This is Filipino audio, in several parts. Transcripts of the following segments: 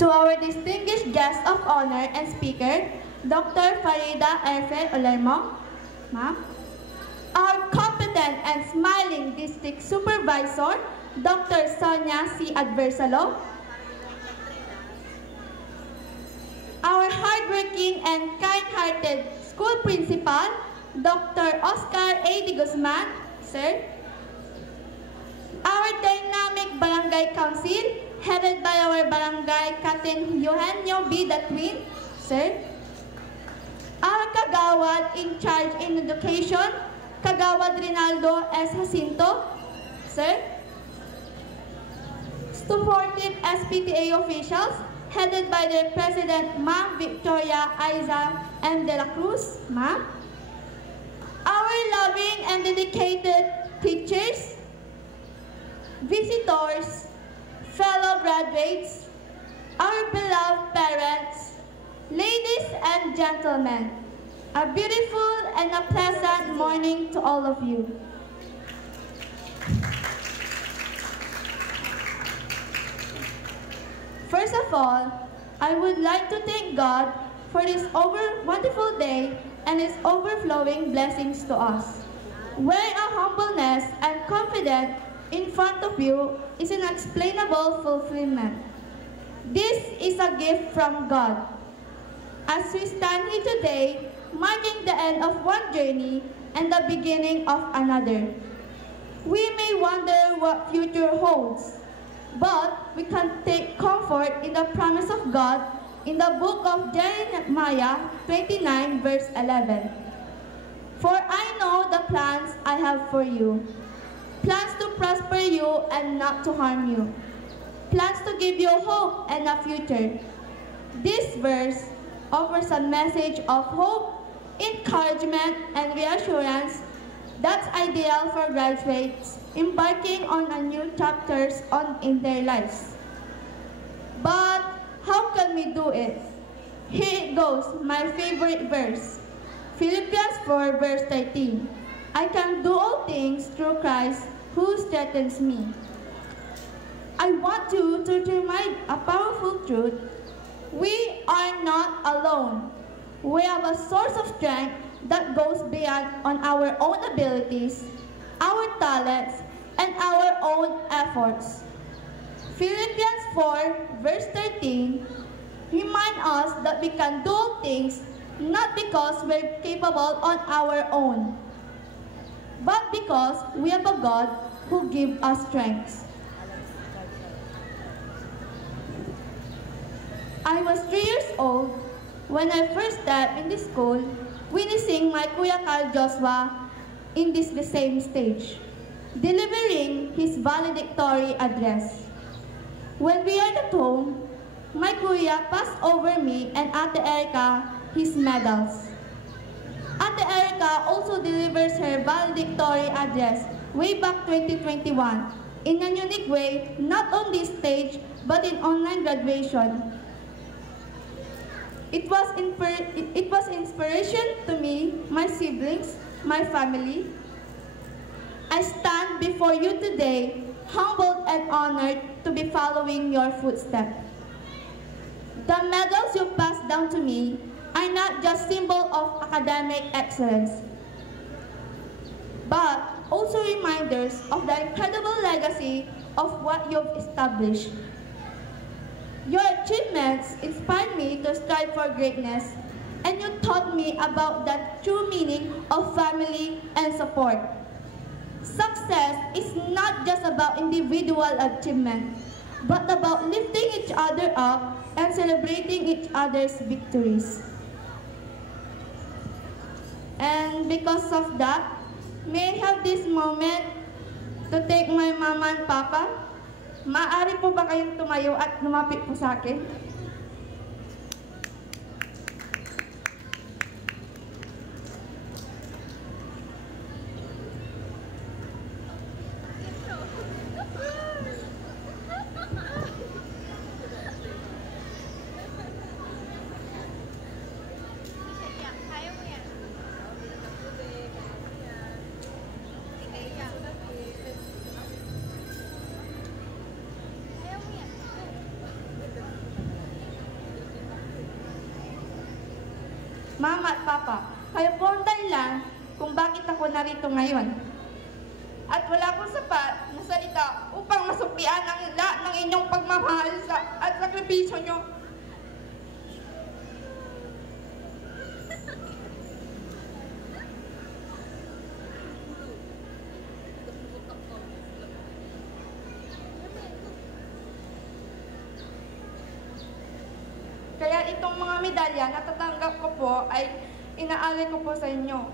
To our distinguished guest of honor and speaker, Dr. Farida Erfe Olermo, ma'am. Our competent and smiling district supervisor, Dr. Sonia C. Adversalo. Our hardworking and kind-hearted school principal, Dr. Oscar A. De Guzman, sir. Our dynamic barangay council, headed by our barangay Captain Eugenio B. Datwin, sir. Our kagawad in charge in education, Kagawad Rinaldo S. Jacinto, sir. Supportive SPTA officials, headed by their President, Ma'am Victoria Aiza M. De La Cruz, ma'am. Our loving and dedicated teachers, visitors, fellow graduates, our beloved parents, ladies and gentlemen, a beautiful and a pleasant morning to all of you. First of all, I would like to thank God for this wonderful day and His overflowing blessings to us. Wearing a humbleness and confidence in front of you is an unexplainable fulfillment. This is a gift from God. As we stand here today, marking the end of one journey and the beginning of another, we may wonder what future holds, but we can take comfort in the promise of God in the book of Jeremiah 29 verse 11. For I know the plans I have for you, plans to prosper you and not to harm you, plans to give you hope and a future. This verse offers a message of hope, encouragement, and reassurance that's ideal for graduates embarking on a new chapters in their lives. But how can we do it? Here it goes, my favorite verse. Philippians 4 verse 13. I can do all things through Christ who strengthens me. I want you to remind a powerful truth. We are not alone. We have a source of strength that goes beyond on our own abilities, our talents, and our own efforts. Philippians 4 verse 13 reminds us that we can do all things not because we're capable on our own, but because we have a God who gives us strength. I was 3 years old when I first stepped in this school, witnessing my Kuya Carl Joshua in the same stage, delivering his valedictory address. When we are at home, my Kuya passed over me and Ate Erica his medals. Ate Erica also delivers her valedictory address way back 2021 in a unique way, not on this stage, but in online graduation. It was inspiration to me, my siblings, my family. I stand before you today, humbled and honored to be following your footsteps. The medals you passed down to me are not just symbol of academic excellence, but also reminders of the incredible legacy of what you've established. Your achievements inspired me to strive for greatness, and you taught me about the true meaning of family and support. Success is not just about individual achievement, but about lifting each other up and celebrating each other's victories. And because of that, may I have this moment to thank my mama and papa. Maaari po ba kayong tumayo at lumapit po sa akin? Mama at Papa. Kayo po ang dahilan kung bakit ako narito ngayon. At wala akong sapat na salita upang masuklian ang lahat ng inyong pagmamahal at sakripisyo nyo. Kaya itong mga medalya na tatanggap ko po ay inaalay ko po sa inyo.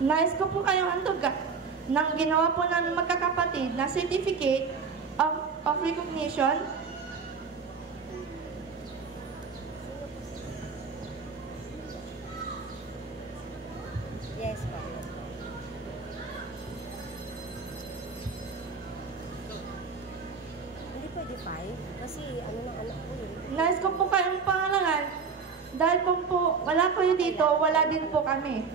Nais ko po kayong handugan ng ginawa po ng magkakapatid na Certificate of Recognition Yes, po. Hindi pwede 5 kasi ano ng anak ko yun. Nais ko po kayong pangalangan dahil kung po wala kayo dito, wala din po kami.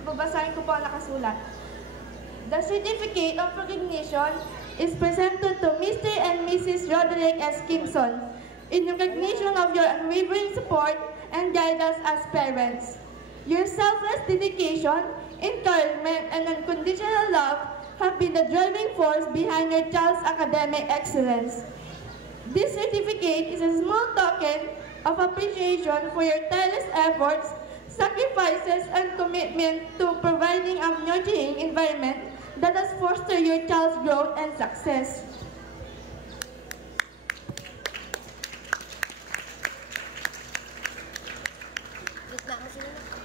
Babasahin ko po ang nakasulat. The Certificate of Recognition is presented to Mr. and Mrs. Roderick S. Kimson in recognition of your unwavering support and guidance as parents. Your selfless dedication, encouragement, and unconditional love have been the driving force behind your child's academic excellence. This certificate is a small token of appreciation for your tireless efforts, sacrifices, and commitment to providing a nurturing environment that has fostered your child's growth and success.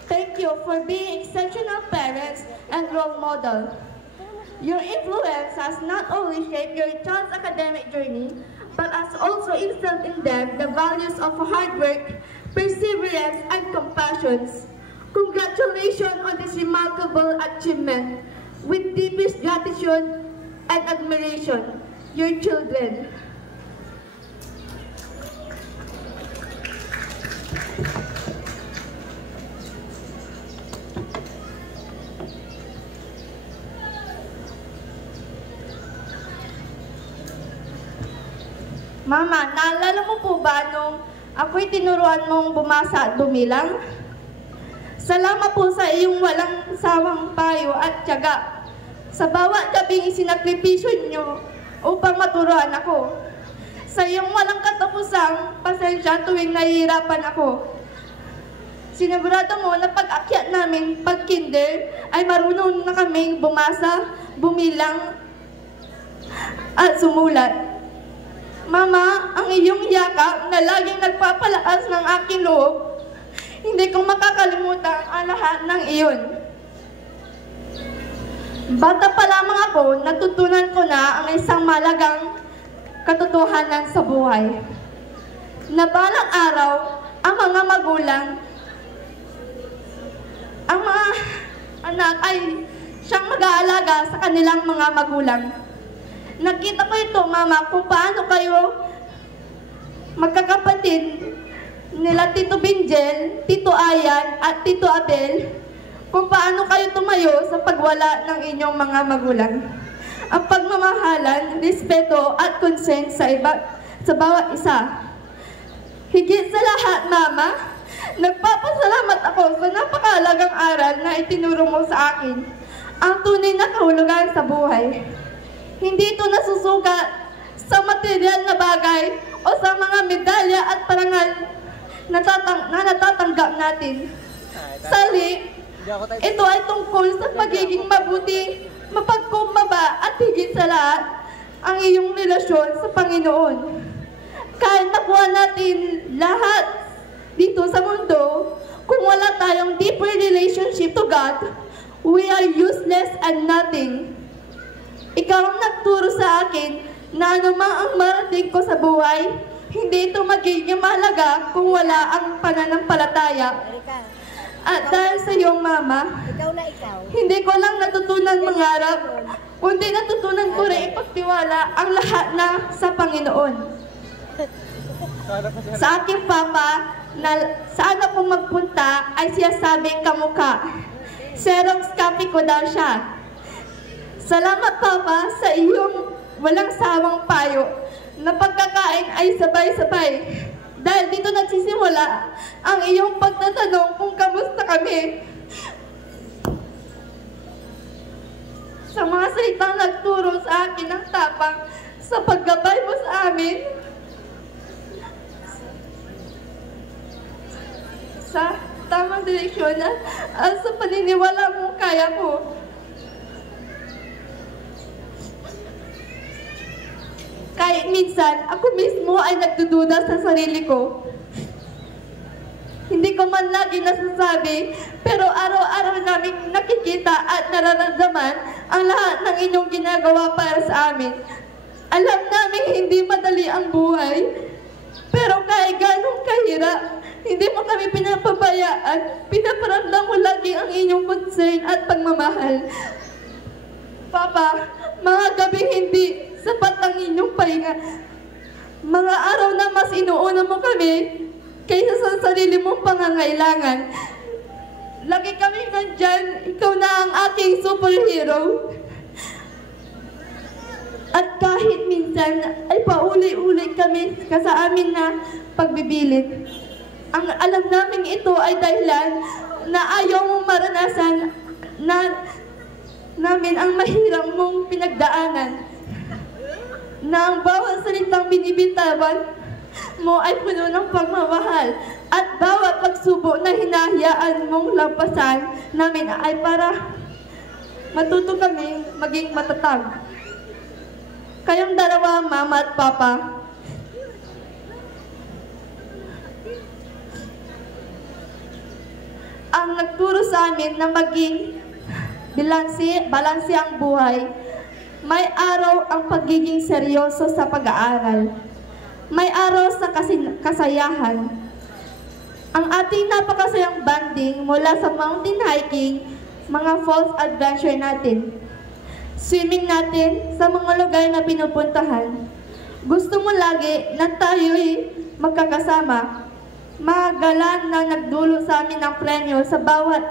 Thank you for being exceptional parents and role model. Your influence has not only shaped your child's academic journey, but has also instilled in them the values of hard work, perseverance, and compassion. Congratulations on this remarkable achievement. With deepest gratitude and admiration, your children. Mama, naalala mo po ba nung ako'y tinuruan mong bumasa at dumilang? Salamat po sa iyong walang sawang payo at tiyaga. Sa bawat gabing isinakripisyo niyo upang maturuan ako. Sa iyong walang katapusang pasensya tuwing nahihirapan ako. Sinigurado mo na pag-akyat namin pag-kinder ay marunong na kaming bumasa, bumilang, at sumulat. Mama, ang iyong yakap na laging nagpapalakas ng aking loob, hindi ko makakalimutan ang lahat ng iyon. Bata pa lamang ako, natutunan ko na ang isang malagang katotohanan sa buhay. Na balang araw, ang mga magulang, ang mga anak ay siyang mag-aalaga sa kanilang mga magulang. Nakita ko ito, Mama, kung paano kayo magkakapatid nila Tito Benjel, Tito Ayan, at Tito Abel, kung paano kayo tumayo sa pagwala ng inyong mga magulang. Ang pagmamahalan, respeto, at concern sa bawat isa. Higit sa lahat, Mama, nagpapasalamat ako sa napakahalagang aral na itinuro mo sa akin, ang tunay na kahulugan sa buhay. Hindi ito nasusukat sa material na bagay o sa mga medalya at parangal na natatanggap natin. Sali, ito ay tungkol sa pagiging mabuti, mapagkumbaba at higit sa lahat, ang iyong relasyon sa Panginoon. Kahit nakuha natin lahat dito sa mundo, kung wala tayong deeper relationship to God, we are useless and nothing. Ikaw ang nagturo sa akin na anumang ang marating ko sa buhay, hindi ito magiging mahalaga kung wala ang pananampalataya. Erika, At dahil sa iyong mama, ikaw na ikaw. hindi ko lang natutunan mangarap, kundi natutunan ko rin ipagtiwala ang lahat na sa Panginoon. Sa aking papa, na saan ako magpunta ay siya sabing kamukha. Xerox copy ko daw siya. Salamat Papa sa iyong walang sawang payo na pagkakain ay sabay-sabay. Dahil dito nagsisimula ang iyong pagtatanong kung kamusta kami. Sa mga salitang nagturo sa akin ng tapang sa paggabay mo sa amin. Sa tamang direksyon at sa paniniwala mo kaya ko. Kahit minsan, ako mismo ay nagdududa sa sarili ko. Hindi ko man lagi nasasabi, pero araw-araw namin nakikita at nararamdaman ang lahat ng inyong ginagawa para sa amin. Alam namin hindi madali ang buhay, pero kahit ganong kahirap, hindi mo kami pinapabayaan. Pinaparamdam mo lagi ang inyong concern at pagmamahal. Papa, mga gabing hindi sapat ang inyong pahinga. Mga araw na mas inuuna mo kami kaysa sa sarili mong pangangailangan. Lagi kami nandyan, ikaw na ang aking superhero. At kahit minsan ay pauli-uli kami sa amin na pagbibilid. Ang alam namin ito ay dahilan na ayaw mong maranasan namin ang mahirap mong pinagdaanan. Na ang bawat salitang binibitawan mo ay puno ng pagmamahal at bawat pagsubok na hinahayaan mong lampasan namin ay para matuto kami maging matatag. Kayong dalawa, Mama at Papa, ang nagturo sa amin na maging balanse ang buhay. May araw ang pagiging seryoso sa pag-aaral. May araw sa kasayahan. Ang ating napakasayang banding mula sa mountain hiking, mga falls adventure natin. Swimming natin sa mga lugar na pinupuntahan. Gusto mo lagi na tayo'y magkakasama. Mga gala na nagdulot sa amin ng premyo sa bawat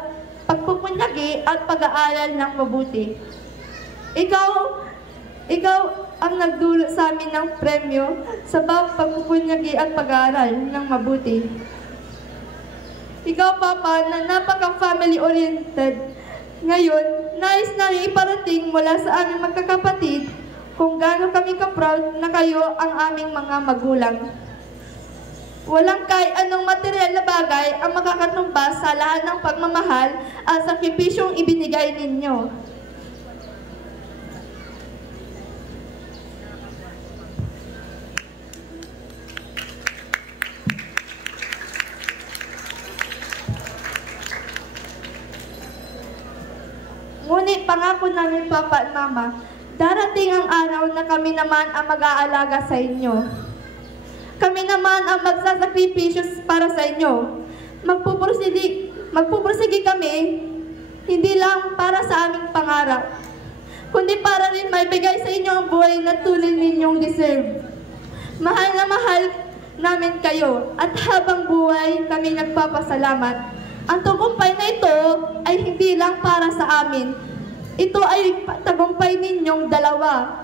pagpupunyagi at pag-aaral ng mabuti. Ikaw ang nagdulot sa amin ng premyo sa bawat pagpupunyagi at pag-aaral ng mabuti. Ikaw, Papa, na napaka-family-oriented. Ngayon, nais namin iparating mula sa aming magkakapatid kung gaano kami ka-proud na kayo ang aming mga magulang. Walang kahit anong material na bagay ang makakatumbas sa lahat ng pagmamahal at sakripisyong ibinigay ninyo. Ngunit pangako namin, Papa at Mama, darating ang araw na kami naman ang mag-aalaga sa inyo. Kami naman ang magsasakripisyo para sa inyo. Magpupursige kami, hindi lang para sa aming pangarap, kundi para rin maibigay sa inyo ang buhay na tunay ninyong deserve. Mahal na mahal namin kayo at habang buhay kami nagpapasalamat. Ang tagumpay na ito ay hindi lang para sa amin. Ito ay tagumpay ninyong dalawa.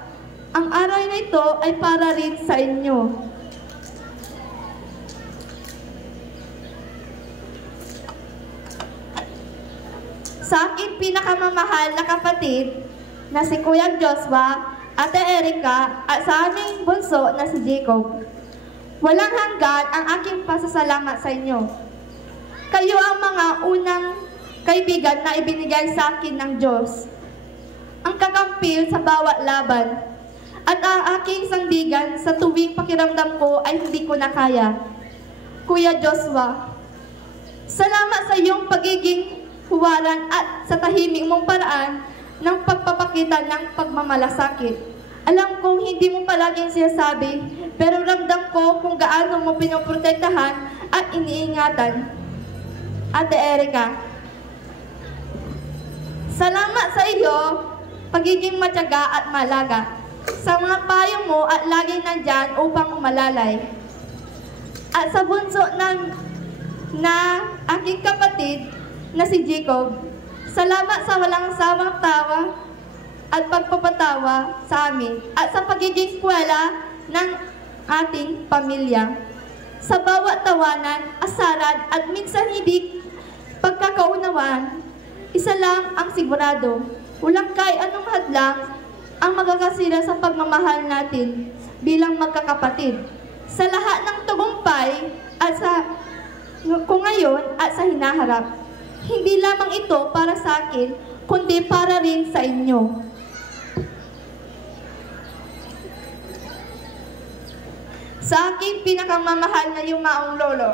Ang aral na ito ay para rin sa inyo. Sa aking pinakamamahal na kapatid na si Kuya Joshua, Ate Erika, at sa aming bunso na si Jacob, walang hanggan ang aking pasasalamat sa inyo. Kayo ang mga unang kaibigan na ibinigay sa akin ng Diyos. Ang kakampil sa bawat laban. At ang aking sandigan sa tuwing pakiramdam ko ay hindi ko na kaya. Kuya Joshua, salamat sa iyong pagiging huwaran at sa tahimik mong paraan ng pagpapakita ng pagmamalasakit. Alam kong hindi mo palaging sinasabi, pero ramdam ko kung gaano mo pinoprotektahan at iniingatan. Ate Erica, salamat sa iyo, pagiging matyaga at malaga. Sa mga payo mo at laging nandyan upang umalalay. At sa bunso na aking kapatid na si Jacob, salamat sa walang sawang tawa at pagpapatawa sa amin at sa pagiging kwela ng ating pamilya. Sa bawat tawanan, asaran at minsan hindi pagkakaunawaan, isa lang ang sigurado, walang kahit anong hadlang ang magkakasira sa pagmamahal natin bilang magkakapatid. Sa lahat ng tagumpay at kung ngayon at sa hinaharap, hindi lamang ito para sa akin, kundi para rin sa inyo. Sa aking pinakamamahal na yumaong lolo,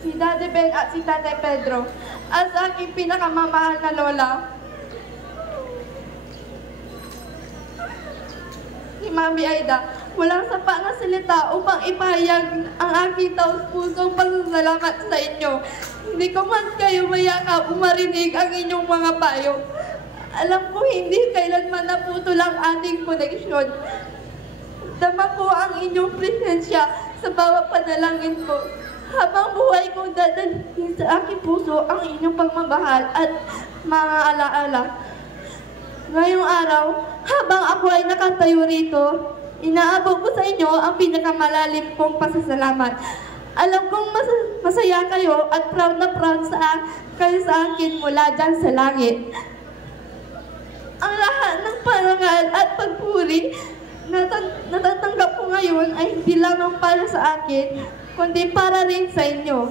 si Daddy Ben at si Tatay Pedro, at sa aking pinakamamahal na lola, si Mami Aida. Walang sapat na salita upang ipahayag ang aking taus-pusong pasasalamat sa inyo. Hindi ko man kayo mayakap umarinig ang inyong mga payo. Alam ko hindi kailanman naputol ang ating koneksyon. Dama ko ang inyong presensya sa bawat panalangin ko. Habang buhay kong dadalhin sa aking puso ang inyong pagmamahal at mga alaala. Ngayong araw, habang ako ay nakatayo rito, inaabot ko sa inyo ang pinakamalalim kong pasasalamat. Alam kong masaya kayo at proud na proud kayo sa akin mula dyan sa langit. Ang lahat ng parangal at pagpuri na natatanggap ko ngayon ay hindi lamang para sa akin, kundi para rin sa inyo.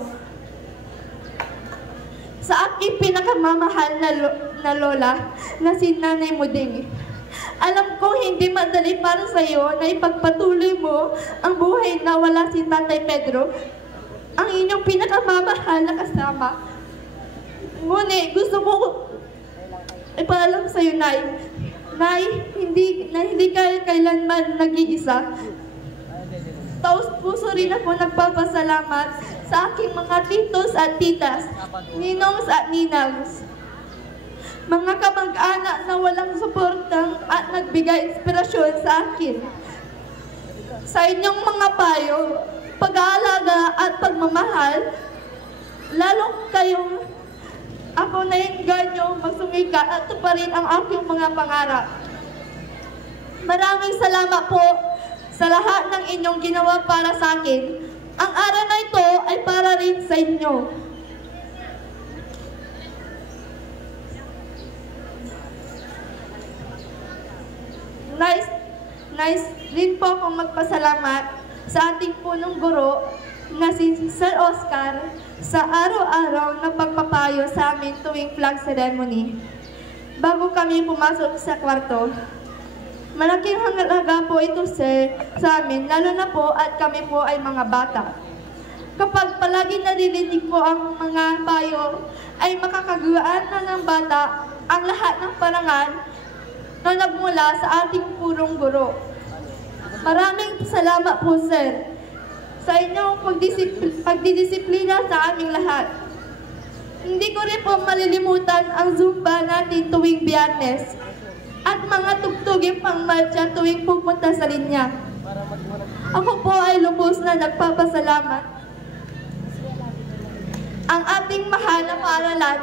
Sa aking pinakamamahal na lola na si Nanay Muding. Alam ko hindi madali para sa iyo na ipagpatuloy mo ang buhay na wala si Tatay Pedro, ang inyong pinakamamahal na kasama. Ngunit gusto ko ipaalam sa iyo, Nay, hindi kayo kailanman nag-iisa. Taos-puso rin ako nagpapasalamat sa aking mga titos at titas, ninongs at ninangs. Mga kamag-anak na walang suportang at nagbigay inspirasyon sa akin. Sa inyong mga payo, pag-aalaga at pagmamahal, lalo kayong ako nainganyo magsumika at tuparin ang aking mga pangarap. Maraming salamat po sa lahat ng inyong ginawa para sa akin. Ang araw na ito ay para rin sa inyo. Nice din po akong magpasalamat sa ating punong guro na si Sir Oscar sa araw-araw na pagpapayo sa amin tuwing flag ceremony. Bago kami pumasok sa kwarto, malaking halaga po ito, sir, sa amin, lalo na po at kami po ay mga bata. Kapag palagi naririnig po ang mga payo, ay makakagawaan na ng bata ang lahat ng parangal na nagmula sa ating purong guro. Maraming salamat po, sir, sa inyong pagdidisiplina sa aming lahat. Hindi ko rin po malilimutan ang Zumba natin tuwing Biyernes at mga tugtuging pangmarcha tuwing pupunta sa linya. Ako po ay lubos na nagpapasalamat. Ang ating mahal na paaralan,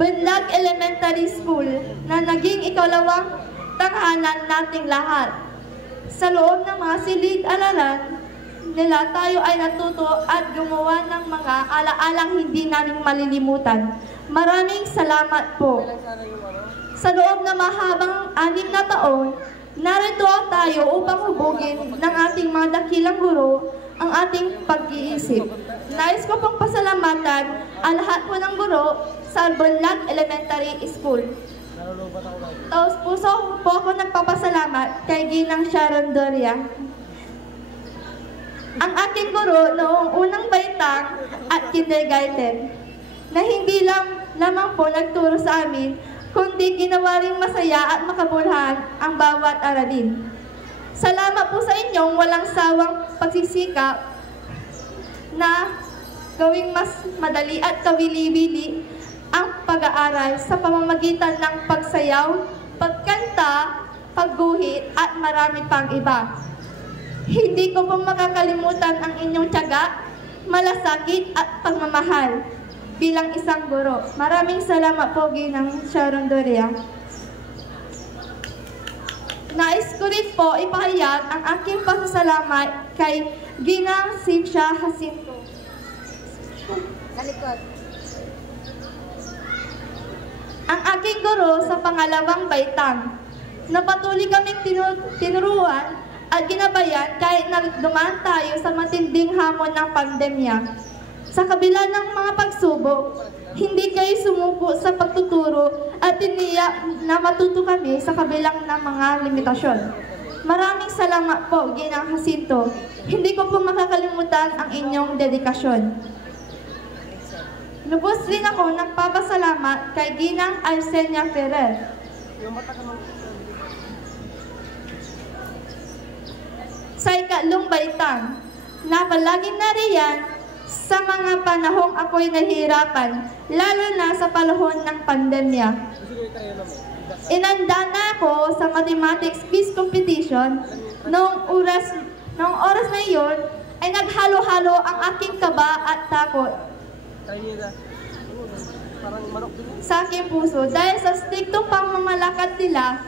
Banlag Elementary School, na naging ikalawang tanghanan nating lahat. Sa loob ng mga silid-aralan nila, tayo ay natuto at gumawa ng mga alaalang hindi namin malilimutan. Maraming salamat po. Sa loob ng mahabang 6 na taon, narito tayo upang hubugin ng ating mga dakilang guro ang ating pag-iisip. Nais ko pong pasalamatan ang lahat po ng guro sa Banlag Elementary School. Taos puso po ako nagpapasalamat kay Ginang Sharon Doria. ang aking guro noong unang baitang at kindergarten, na hindi lamang po nagturo sa amin, kundi ginawa ring masaya at makabuluhan ang bawat aralin. Salamat po sa inyong walang sawang pagsisikap na gawing mas madali at kawili-wili ang pag-aaral sa pamamagitan ng pagsayaw, pagkanta, pagguhit at marami pang iba. Hindi ko po makakalimutan ang inyong tiyaga, malasakit at pagmamahal bilang isang guro. Maraming salamat po, Ginang Sharon Doria. Nais ko rin po ipahayag ang aking pasasalamat kay Ginang Cynthia Jacinto. Sa likod. Ang aking guro sa pangalawang baitang, na patuloy kaming tinuruan at ginabayan kahit na dumaan tayo sa matinding hamon ng pandemya. Sa kabila ng mga pagsubok, hindi kayo sumuko sa pagtuturo at tiniyak na matuto kami sa kabilang ng mga limitasyon. Maraming salamat po, Ginang Jacinto. Hindi ko po makakalimutan ang inyong dedikasyon. Lubos rin ako nagpapasalamat kay Ginang Arsenia Ferrer. Sa ikatlong baitang, na palaging nariyan sa mga panahong ako'y nahihirapan, lalo na sa panahon ng pandemya. Inanda na ako sa mathematics quiz competition. Noong oras na iyon, ay naghalo-halo ang aking kaba at takot sa aking puso dahil sa striktong pamamalakad nila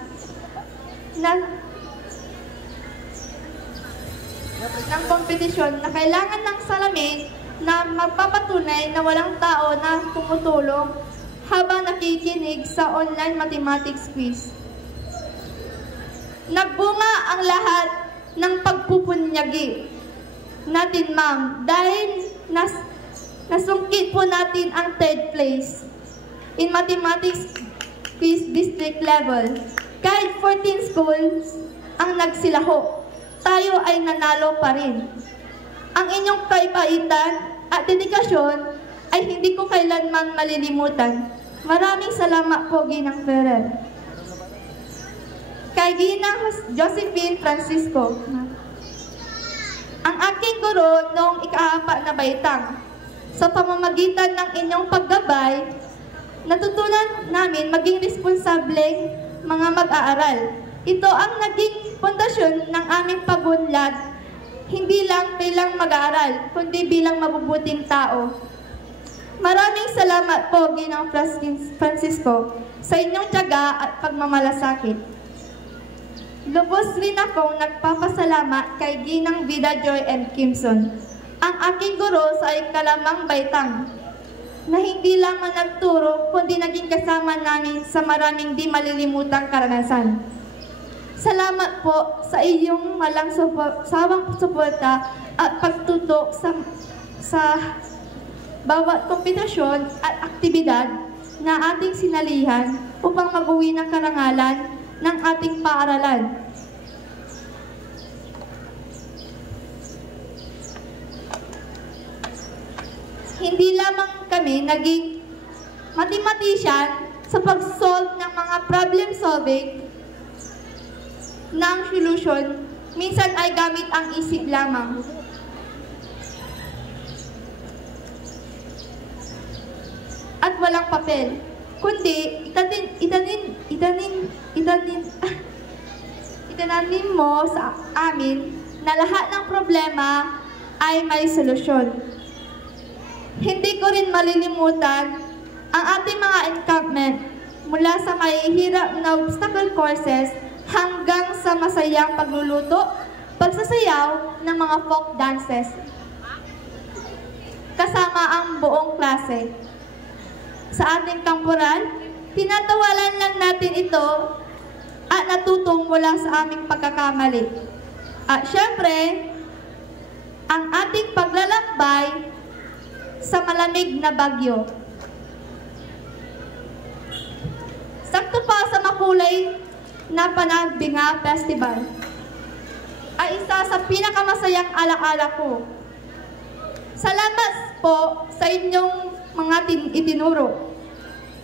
ng kompetisyon na kailangan ng salamin na magpapatunay na walang tao na tumutulong habang nakikinig sa online mathematics quiz. Nagbunga ang lahat ng pagpupunyagi natin, ma'am, dahil nasungkit po natin ang 3rd place in mathematics quiz district level. Kahit 14 schools ang nagsilaho, tayo ay nanalo pa rin. Ang inyong kaibaitan at dedikasyon ay hindi ko kailanman malilimutan. Maraming salamat po, Ginang Ferrer. Kay Ginang Josephine Francisco, ang aking guro noong ika-4 na baitang, sa pamamagitan ng inyong paggabay, natutunan namin maging responsableng mga mag-aaral. Ito ang naging pundasyon ng aming pagunlad, hindi lang bilang mag-aaral, kundi bilang mabubuting tao. Maraming salamat po, Ginang Francisco, sa inyong tiyaga at pagmamalasakit. Lubos rin akong nagpapasalamat kay Ginang Vida Joy and Kimson, ang aking guro sa ikalamang baitang, na hindi lamang nagturo, kundi naging kasama namin sa maraming di malilimutang karanasan. Salamat po sa iyong walang sawang suporta at pagtutok sa bawat kompetisyon at aktibidad na ating sinalihan upang mag-uwi ng karangalan ng ating paaralan. Hindi lamang kami naging mathematician sa pag-solve ng mga problem solving ng solution, minsan ay gamit ang isip lamang. At walang papel, kundi itananim mo sa amin na lahat ng problema ay may solusyon. Hindi ko rin malilimutan ang ating mga encampment mula sa mahihirap na obstacle courses hanggang sa masayang pagluluto, pagsasayaw ng mga folk dances. Kasama ang buong klase. Sa ating kampuran, tinatawalan lang natin ito at natutong mula sa aming pagkakamali. At syempre, ang ating paglalakbay sa malamig na bagyo. Sakto pa sa makulay na Panagbenga Festival. ay isa sa pinakamasayang alaala ko. Salamat po sa inyong mga itinuro.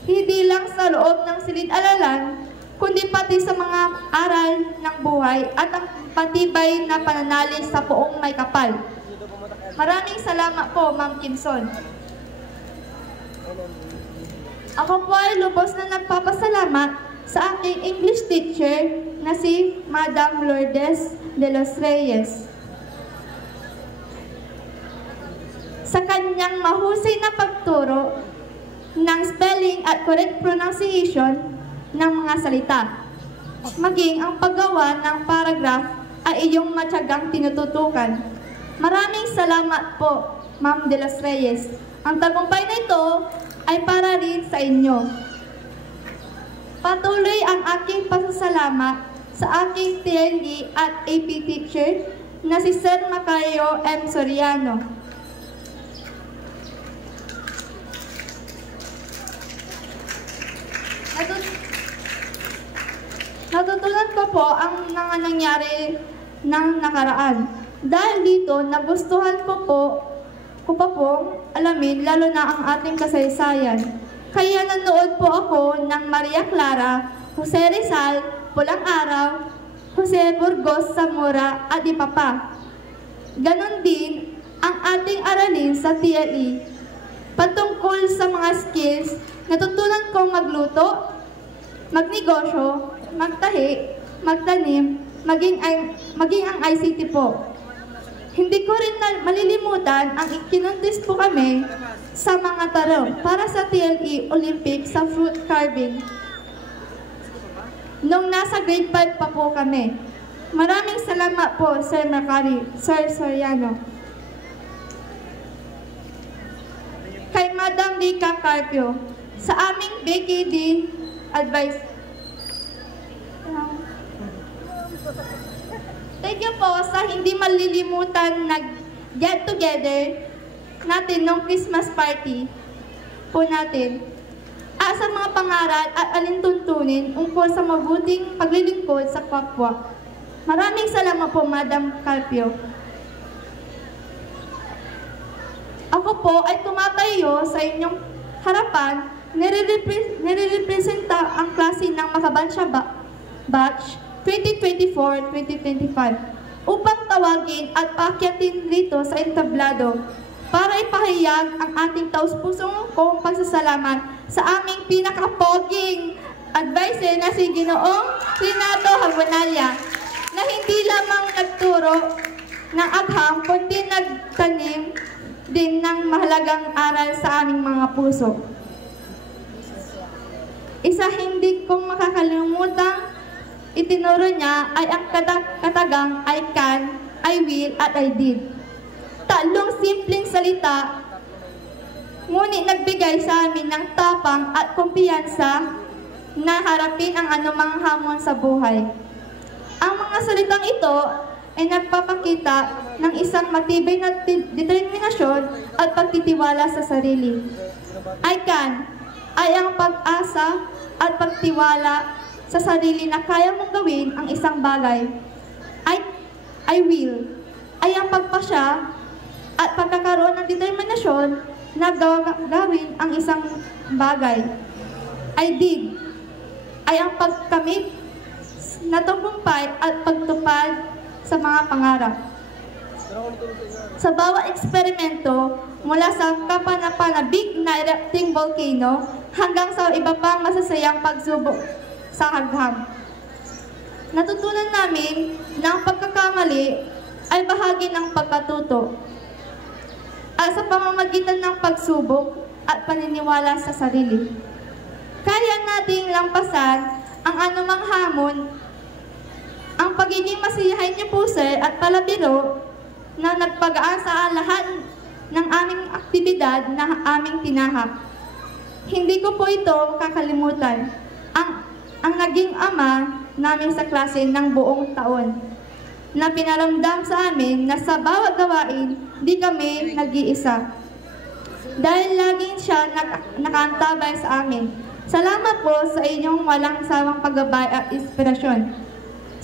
Hindi lang sa loob ng silid-aralan, kundi pati sa mga aral ng buhay at ang patibay na pananalig sa poong may kapal. Maraming salamat po, Ma'am Kimson. Ako po ay lubos na nagpapasalamat sa aking English teacher na si Madam Lourdes de los Reyes. Sa kanyang mahusay na pagturo ng spelling at correct pronunciation ng mga salita, maging ang paggawa ng paragraph ay iyong matyagang tinututukan. Maraming salamat po, Ma'am de los Reyes. Ang tagumpay na ito ay para rin sa inyo. Patuloy ang aking pasasalamat sa aking TLE at AP teacher na si Sir Macario M. Soriano. Natutunan ko po ang mga nangyari ng nakaraan. Dahil dito, nagustuhan ko pa pong alamin lalo na ang ating kasaysayan. Kaya nanood po ako ng Maria Clara, Jose Rizal, Pulang Araw, Jose Burgos Zamora at iba pa. Ganon din ang ating aralin sa TLE. Patungkol sa mga skills, natutunan kong magluto, magnegosyo, magtahi, magtanim, maging ang ICT po. Hindi ko rin malilimutan ang ikinuntis po kami sa mga taro para sa TLE Olympic sa fruit carving. Nung nasa grade 5 pa po kami. Maraming salamat po, Sir Sir Soriano. Kay Madam Lica Carpio, sa aming BKD advice. Thank you po sa hindi malilimutan nag-get together natin nung Christmas party po natin. At sa mga pangaral at alintuntunin ungkol sa mabuting paglilingkod sa kapwa. Maraming salamat po, Madam Carpio. Ako po ay tumatayo sa inyong harapan, nire-representa ang klase ng Makabansya Batch 2024-2025 upang tawagin at paakyatin dito sa entablado para ipahayag ang ating taus-pusong kong pagsasalamat sa aming pinakapoging advisor na si Ginoong Renato Hagunalya na hindi lamang nagturo ng agham kundi nagtanim din ng mahalagang aral sa aming mga puso. Isa hindi kong makakalimutang itinuro niya ay ang katagang I can, I will, at I did. Tatlong simpleng salita, ngunit nagbigay sa amin ng tapang at kumpiyansa na harapin ang anumang hamon sa buhay. Ang mga salitang ito ay nagpapakita ng isang matibay na determinasyon at pagtitiwala sa sarili. I can, ay ang pag-asa at pagtiwala sa sarili na kaya mong gawin ang isang bagay. I will, ay ang pagpasya at pagkakaroon ng determinasyon na gawin ang isang bagay. I did, ay ang pagkamit na tagumpay at pagtupad sa mga pangarap. Sa bawat eksperimento, mula sa kapanapanabik na erupting volcano hanggang sa iba pang masasayang pagsubok sa agham. Natutunan namin na ang pagkakamali ay bahagi ng pagkatuto. At sa pamamagitan ng pagsubok at paniniwala sa sarili, kaya nating lampasan ang anumang hamon. Ang pagiging masiyahin niyo po, sir, at palabiro na nagpagaan sa lahat ng aming aktibidad na aming tinahak. Hindi ko po ito kakalimutan. Ang naging ama namin sa klase ng buong taon na pinaramdam sa amin na sa bawat gawain, di kami nag-iisa. Dahil laging siya nakaantabay sa amin. Salamat po sa inyong walang sawang paggabay at inspirasyon.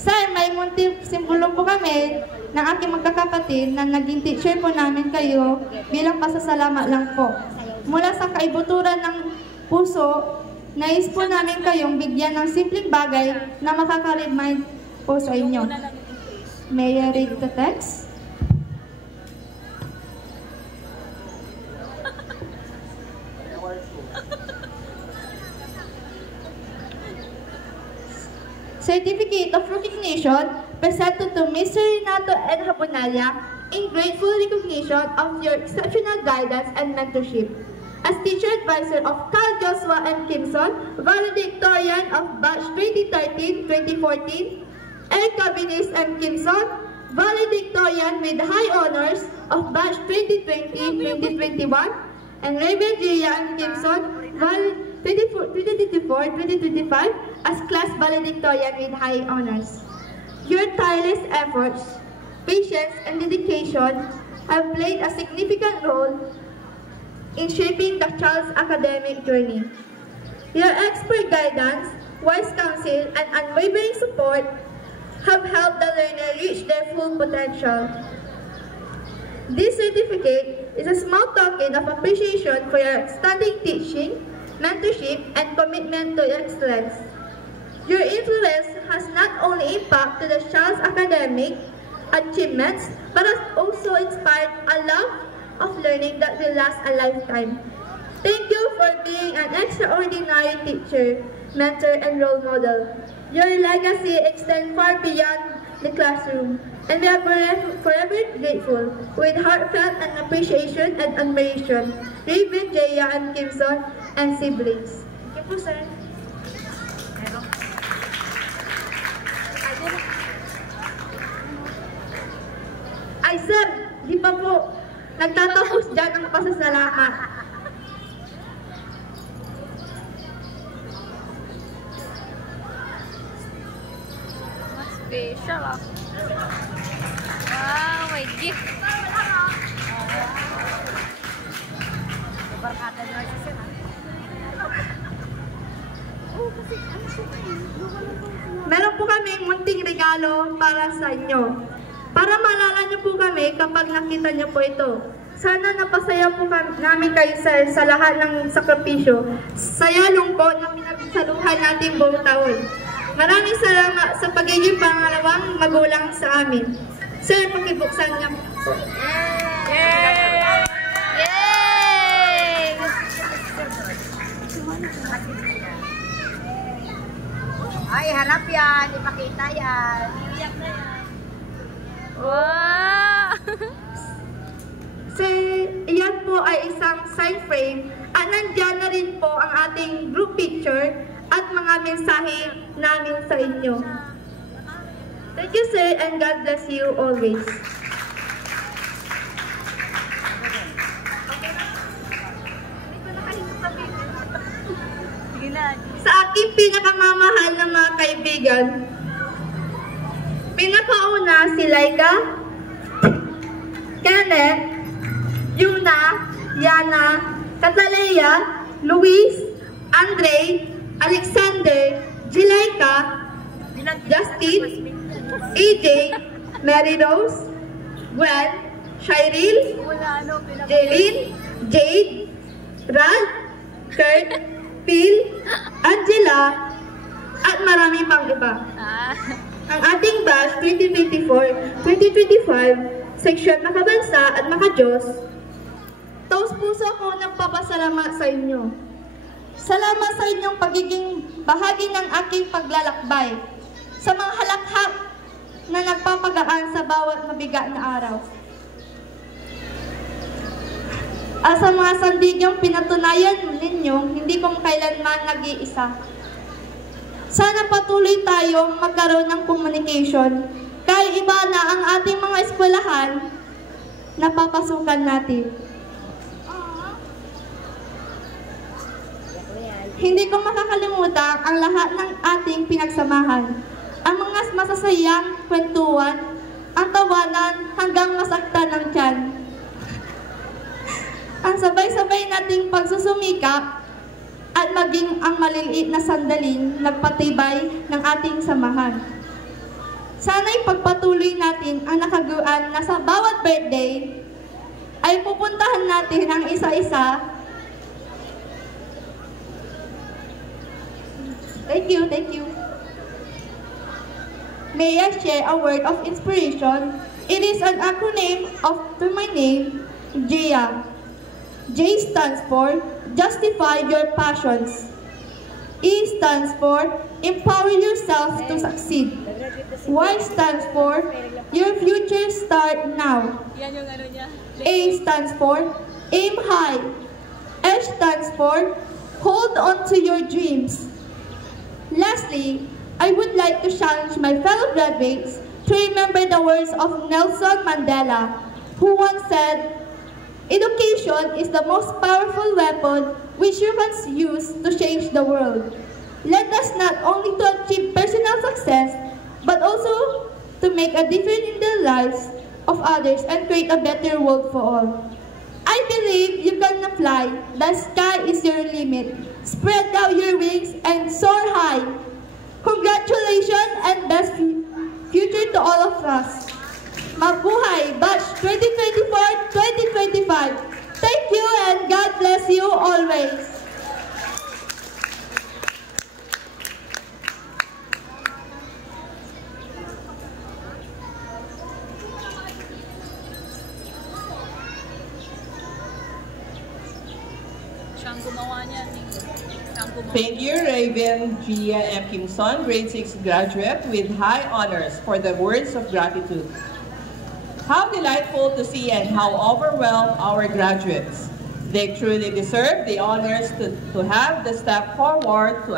Sir, may munting simbolo po kami ng aking magkakapatid na naging teacher po namin kayo bilang pasasalamat lang po. Mula sa kaibuturan ng puso, nais po namin kayong bigyan ng simpleng bagay na makaka-remind po sa inyo. May I read the text? Certificate of Recognition presented to Mr. Renato N. Habonalla in grateful recognition of your exceptional guidance and mentorship. As Teacher Advisor of Carl Joshua M. Kimson, Valedictorian of Batch 2013-2014, Erica Venice M. Kimson, Valedictorian with High Honors of Batch 2020-2021, and Reverend Gia M. Kimson, 2024-2025 as Class Valedictorian with High Honors. Your tireless efforts, patience, and dedication have played a significant role in shaping the child's academic journey. Your expert guidance, wise counsel, and unwavering support have helped the learner reach their full potential. This certificate is a small token of appreciation for your outstanding teaching, mentorship, and commitment to excellence. Your influence has not only impacted the child's academic achievements, but has also inspired a love of learning that will last a lifetime. Thank you for being an extraordinary teacher, mentor, and role model. Your legacy extends far beyond the classroom, and we are forever grateful with heartfelt and appreciation and admiration. Reverend Jaya and Kimson and siblings. Thank you po, sir. Ay, sir, di pa po. Nagtatapos dyan ang pasasalamat. Mas special ah. Wow, may gift. Barkada na si Sir. Oh, kasi ano siya Meron po kami munting regalo para sa inyo. Para maalala niyo po kami kapag nakita niyo po ito. Sana napasaya po namin kayo, sir, sa lahat ng sakripisyo. Saya lungkot na pinagsaluhan natin buong taon. Maraming salamat sa pagiging pangalawang magulang sa amin. Sir, pakibuksan niyo. Yay! Yay! Ay, harap yan. Ipakita yan. Iyak na yan. Wow! Sir, iyan po ay isang sign frame at nandiyan na rin po ang ating group picture at mga mensahe namin sa inyo. Thank you, sir, and God bless you always. Sa aking pinakamamahal na mga kaibigan, pinakauna si Laika, Kenneth, Yuna, Yana, Catalea, Luis, Andre, Alexander, Jilaika, Justin, AJ, Mary Rose, Gwen, Shireel, Jaylene, Jade, Rad, Kurt, Phil, Angela, at marami pang iba. Ang ating batch 2024-2025, seksyon Makabansa at Makadiyos, taos puso ko nagpapasalamat sa inyo. Salamat sa inyong pagiging bahagi ng aking paglalakbay, sa mga halakhak na nagpapagaan sa bawat mabigat na araw. At sa mga sandigang pinatunayan ninyo, hindi ko kailanman nag-iisa. Sana patuloy tayong magkaroon ng communication, kahit iba na ang ating mga eskwelahan na papasukan natin. Hindi ko makakalimutan ang lahat ng ating pinagsamahan, ang mga masasayang kwentuhan, ang tawanan hanggang masaktan ng tiyan. Ang sabay-sabay nating pagsusumikap at maging ang maliliit na sandaling nagpatibay ng ating samahan. Sana ipagpatuloy natin ang nakaguan na sa bawat birthday ay pupuntahan natin ang isa-isa. Thank you, thank you. May I share a word of inspiration? It is an acronym to my name, JIA. J stands for Justify Your Passions. E stands for Empower Yourself to Succeed. Y stands for Your Future Start Now. A stands for Aim High. S stands for Hold On to Your Dreams. Lastly, I would like to challenge my fellow graduates to remember the words of Nelson Mandela, who once said, "Education is the most powerful weapon which humans use to change the world." Let us not only to achieve personal success, but also to make a difference in the lives of others and create a better world for all. I believe you can fly. The sky is your limit. Spread out your wings and soar high. Congratulations and best future to all of us. Mabuhay, Batch 2024-2025. Thank you and God bless you always. Siyang gumawa niyan. Thank you, Raven Gia M. Kimson, grade 6 graduate with high honors for the words of gratitude. How delightful to see and how overwhelmed our graduates. They truly deserve the honors to have the step forward to